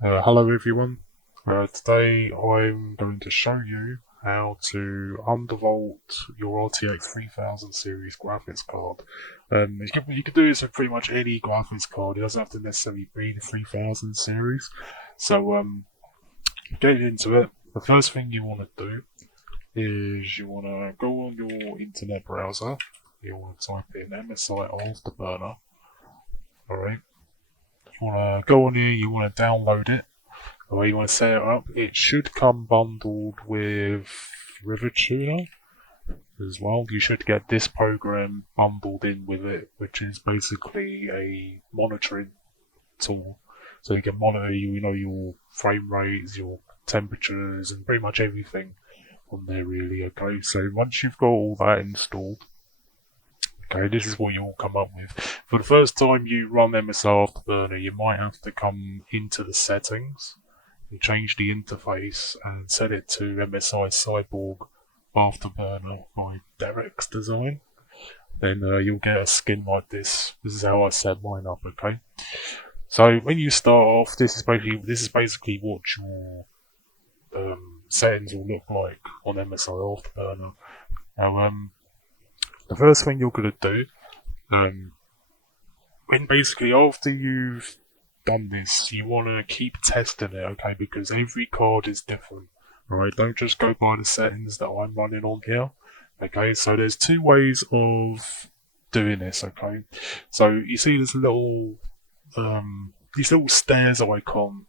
Hello everyone. Today I'm going to show you how to undervolt your RTX 3000 series graphics card. You can do this with pretty much any graphics card. It doesn't have to necessarily be the 3000 series. So, getting into it, the first thing you want to do is you want to go on your internet browser. You want to type in MSI Afterburner. Alright. You want to go on here, you want to download it. The way you want to set it up, it should come bundled with River Tuner as well. You should get this program bundled in with it, which is basically a monitoring tool. So you can monitor your frame rates, your temperatures, and pretty much everything on there really, okay? So once you've got all that installed, okay, this is what you'll come up with. For the first time you run MSI Afterburner, you might have to come into the settings. You change the interface and set it to MSI Cyborg Afterburner by Derek's design. Then you'll get a skin like this. This is how I set mine up, okay? So when you start off, this is basically what your settings will look like on MSI Afterburner. Now, the first thing you're gonna do, when basically after you've done this, you want to keep testing it, okay? Because every card is different, alright? Don't just go by the settings that I'm running on here, okay? So there's two ways of doing this, okay? So you see this little stairs icon.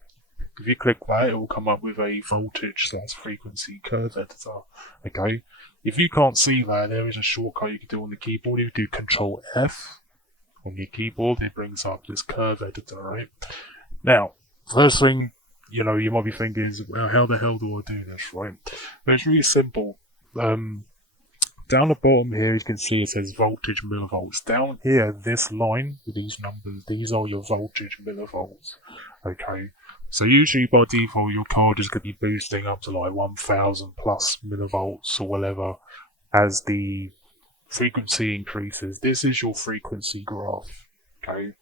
If you click that, it will come up with a voltage/frequency curve editor, okay? If you can't see that, there is a shortcut you can do on the keyboard. You do Control F on your keyboard, it brings up this curve editor, right? Now, first thing, you might be thinking is, well, how the hell do I do this, right? But it's really simple. Down the bottom here, you can see it says voltage millivolts. Down here, this line with these numbers, these are your voltage millivolts, okay? So usually by default, your card is going to be boosting up to like 1000 plus millivolts or whatever as the frequency increases. This is your frequency graph, okay?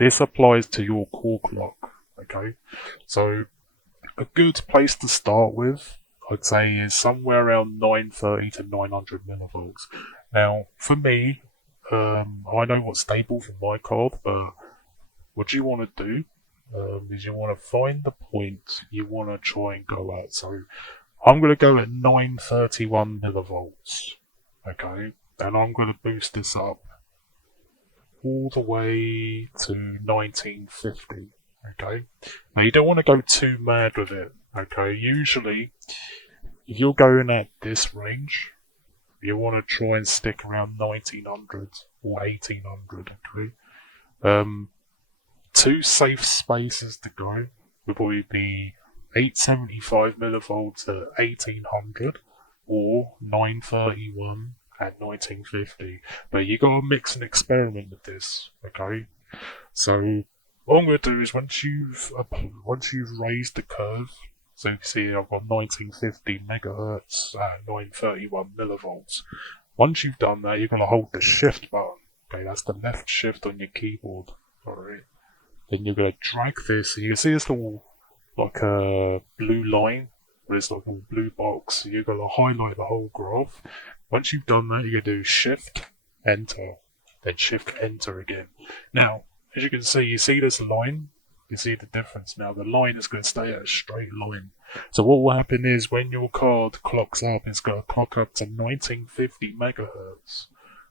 This applies to your core clock, okay? So a good place to start with, I'd say, is somewhere around 930 to 900 millivolts. Now, for me, I know what's stable for my card, but what you want to do is you want to find the point you want to try and go at. So I'm going to go at 931 millivolts, okay? And I'm going to boost this up all the way to 1950, okay? Now you don't want to go too mad with it, okay? Usually, if you're going at this range, you want to try and stick around 1900 or 1800, okay? Two safe spaces to go would probably be 875 millivolts at 1800 or 931 at 1950. But you gotta mix and experiment with this, okay? So what I'm gonna do is once you've raised the curve, so you can see I've got 1950 megahertz at 931 millivolts. Once you've done that, you're gonna hold the shift button. Okay, that's the left shift on your keyboard. Alright. Then you're gonna drag this, and you can see this little like a blue line, where it's like a blue box. So you're gonna highlight the whole graph. Once you've done that, you're gonna do Shift Enter, then Shift Enter again. Now, as you can see, you see this line. You see the difference now. The line is going to stay at a straight line. So what will happen is when your card clocks up, it's going to clock up to 1950 megahertz.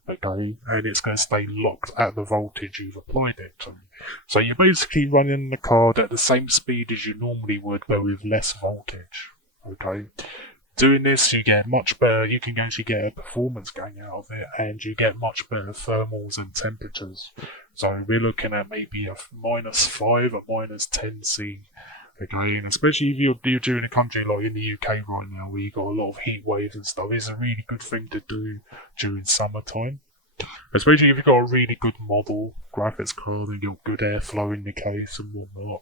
Okay, and it's going to stay locked at the voltage you've applied it to. So you're basically running the card at the same speed as you normally would, but with less voltage. Okay, doing this, you get much better. You can actually get a performance gain out of it, and you get much better thermals and temperatures. So we're looking at maybe a -5 or -10°C. Okay, and especially if you're in a country like in the UK right now, where you've got a lot of heat waves and stuff, it's a really good thing to do during summertime. Especially if you've got a really good model graphics card and you've got good airflow in the case and whatnot.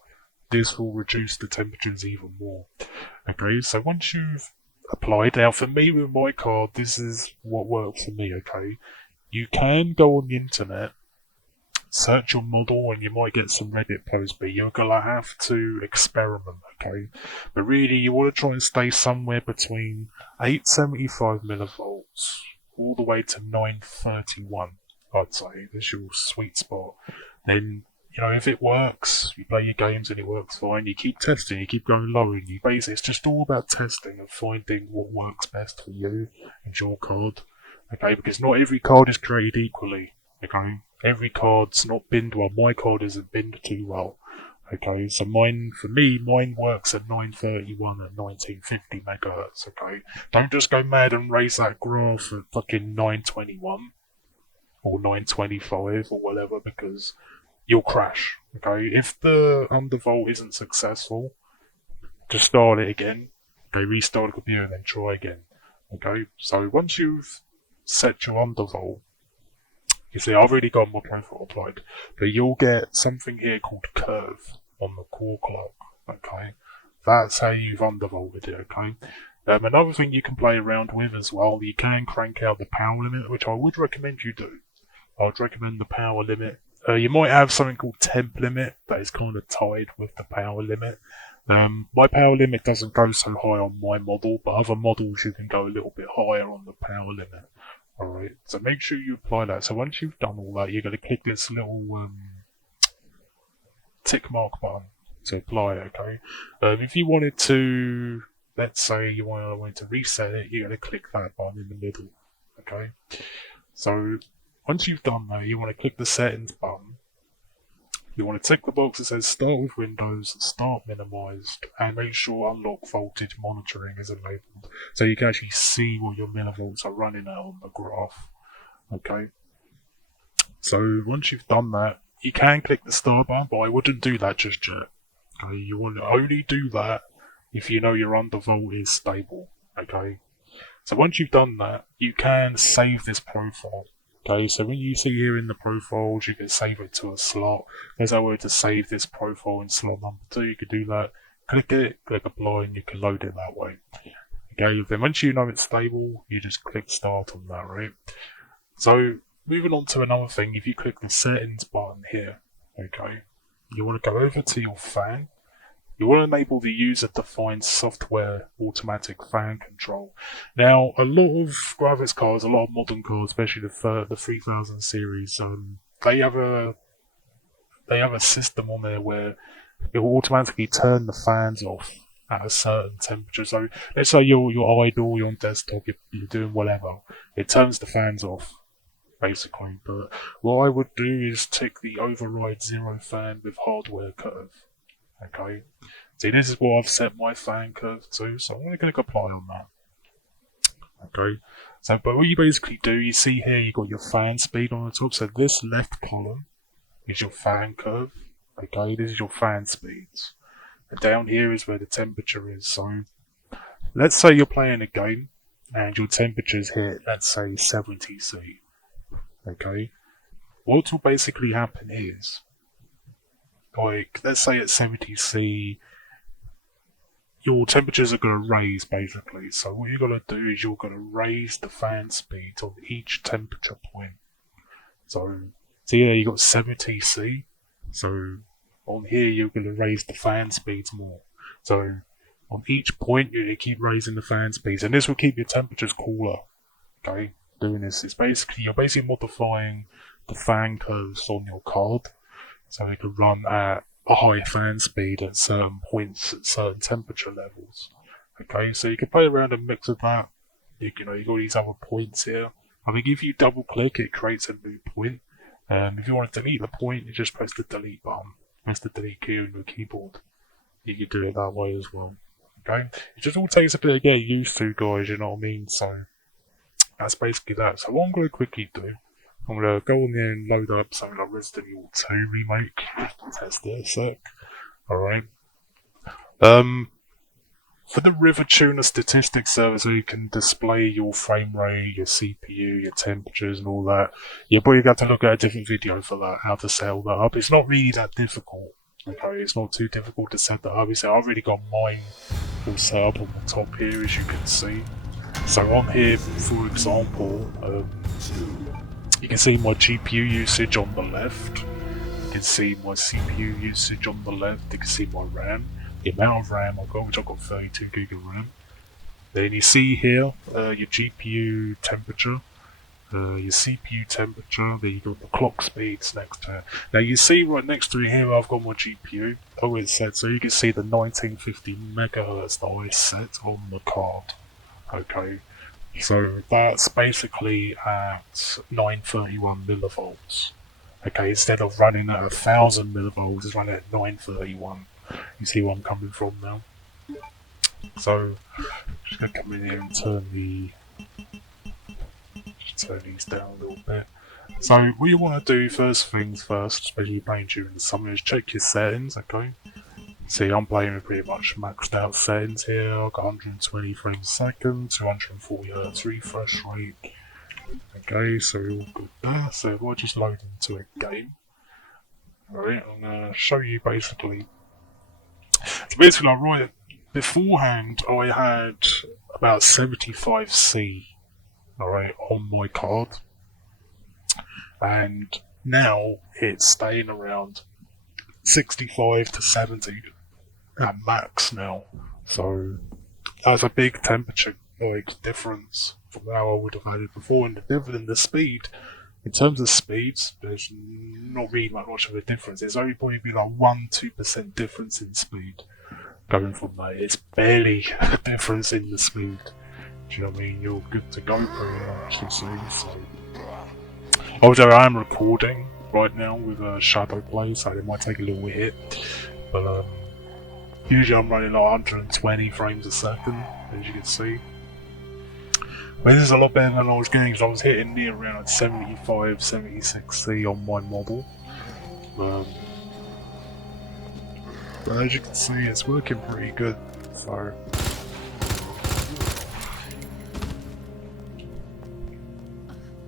This will reduce the temperatures even more. Okay, so once you've applied, now for me with my card, this is what works for me, okay? You can go on the internet search your model and you might get some Reddit posts, but you're gonna have to experiment, okay? But really, you want to try and stay somewhere between 875 millivolts all the way to 931, I'd say. That's your sweet spot. Then, you know, if it works, you play your games and it works fine, you keep testing, you keep going lower, and you basically, it's just all about testing and finding what works best for you and your card, okay? Because not every card is created equally, okay? Every card's not binned well. My card isn't binned too well, okay? So mine works at 931 at 1950 megahertz, okay? Don't just go mad and raise that graph at fucking 921 or 925 or whatever, because you'll crash, okay? If the undervolt isn't successful, just start it again, okay? Restart the computer and then try again, okay? So once you've set your undervolt, you see I've already got my profile applied, but you'll get something here called curve on the core clock, okay? That's how you've undervolted it, okay? Another thing you can play around with as well, you can crank out the power limit, which I would recommend you do. I'd recommend the power limit. You might have something called temp limit that is kind of tied with the power limit. My power limit doesn't go so high on my model, but other models you can go a little bit higher on the power limit. Alright, so make sure you apply that. So once you've done all that, you're going to click this little tick mark button to apply it, okay? If you wanted to, let's say you wanted to reset it, you're going to click that button in the middle, okay? So once you've done that, you want to click the settings button. You want to tick the box that says start with Windows, start minimized, and make sure unlock voltage monitoring is enabled, so you can actually see what your millivolts are running at on the graph, okay? So once you've done that, you can click the start button, but I wouldn't do that just yet, okay? You want to only do that if you know your undervolt is stable, okay? So once you've done that, you can save this profile. Okay, so when you see here in the profiles, you can save it to a slot. There's a way to save this profile in slot number 2. You can do that. Click it, click apply, and you can load it that way. Okay, then once you know it's stable, you just click start on that, right? So moving on to another thing, if you click the settings button here, okay, you want to go over to your fan. You want to enable the user-defined software automatic fan control. Now, a lot of graphics cards, a lot of modern cards, especially the 3000 series, they have a system on there where it will automatically turn the fans off at a certain temperature. So let's say you're idle, you're on desktop, you're doing whatever. It turns the fans off, basically. But what I would do is tick the override 0 fan with hardware curve. Okay, see, this is what I've set my fan curve to, so I'm going to click apply on that. Okay, so but what you basically do, you see here you got your fan speed on the top, so this left column is your fan curve. Okay, this is your fan speeds, and down here is where the temperature is. So let's say you're playing a game and your temperature's hit, let's say 70 C. Okay, what will basically happen is, like, let's say at 70 C, your temperatures are going to raise, basically. So what you're going to do is you're going to raise the fan speed on each temperature point. So yeah, you got 70 C. So on here, you're going to raise the fan speeds more. So on each point, you're going to keep raising the fan speeds, and this will keep your temperatures cooler. Okay, doing this is you're basically modifying the fan curves on your card, so it can run at a high fan speed at certain points at certain temperature levels. Okay, so you can play around and mix with that. You got these other points here. I think if you double click, it creates a new point. If you want to delete the point, you just press the delete button. Press the delete key on your keyboard. You can do it that way as well. Okay, it just all takes a bit of getting used to, guys. You know what I mean? So that's basically that. So what I'm going to quickly do, I'm going to go on there and load up something like Resident Evil 2 Remake. Test it a sec. Alright. For the River Tuner statistics server, so you can display your frame rate, your CPU, your temperatures and all that, you're probably going to have to look at a different video for that, how to set all that up. It's not really that difficult. Okay, it's not too difficult to set that up. I've already got mine all set up on the top here, as you can see. So on here, for example, you can see my GPU usage on the left. You can see my CPU usage on the left. You can see my RAM, the amount of RAM I've got, which I've got 32 gig of RAM. Then you see here your GPU temperature, your CPU temperature. Then you got the clock speeds next to it. Now you see right next to it here, I've got my GPU. Oh, it's set, so you can see the 1950 megahertz that I set on the card. Okay, so that's basically at 931 millivolts. Okay, instead of running at 1000 millivolts, it's running at 931. You see where I'm coming from now? So, just gonna come in here and turn these down a little bit. So, what you want to do first things first, especially playing during the summer, is check your settings, okay? See, I'm playing with pretty much maxed out settings here. I've got 120 frames a second, 240 Hz refresh rate. Okay, so we're all good there. So if I just load into a game, alright, I'm going to show you basically. So basically, right beforehand, I had about 75C, alright, on my card, and now it's staying around 65 to 70 at max now. So that's a big temperature difference from how I would have had it before. And the speed, in terms of speeds, there's not really much of a difference. There's only probably be like 1-2% difference in speed going from that. It's barely a difference in the speed. Do you know what I mean? You're good to go pretty much, you see. So obviously I am recording right now with a shadow play, so it might take a little hit, but usually I'm running like 120 frames a second, as you can see. But this is a lot better than I was getting, because I was hitting near around 75, 76C on my model. But as you can see, it's working pretty good. So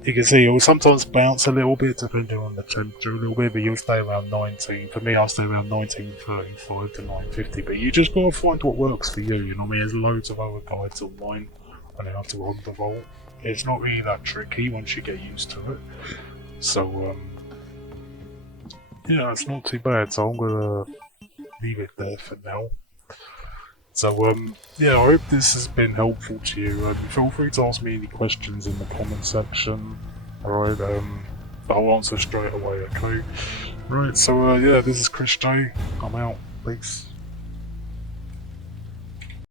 you can see it will sometimes bounce a little bit depending on the temperature a little bit, but you'll stay around 19. For me, I'll stay around 1935 to 950. But you just gotta find what works for you. You know what I mean? There's loads of other guides online on how to Undervolt. It's not really that tricky once you get used to it. So yeah, it's not too bad. So I'm gonna leave it there for now. So yeah, I hope this has been helpful to you. Feel free to ask me any questions in the comment section. Alright, I'll answer straight away, okay? Right, so yeah, this is Chris J. I'm out. Peace.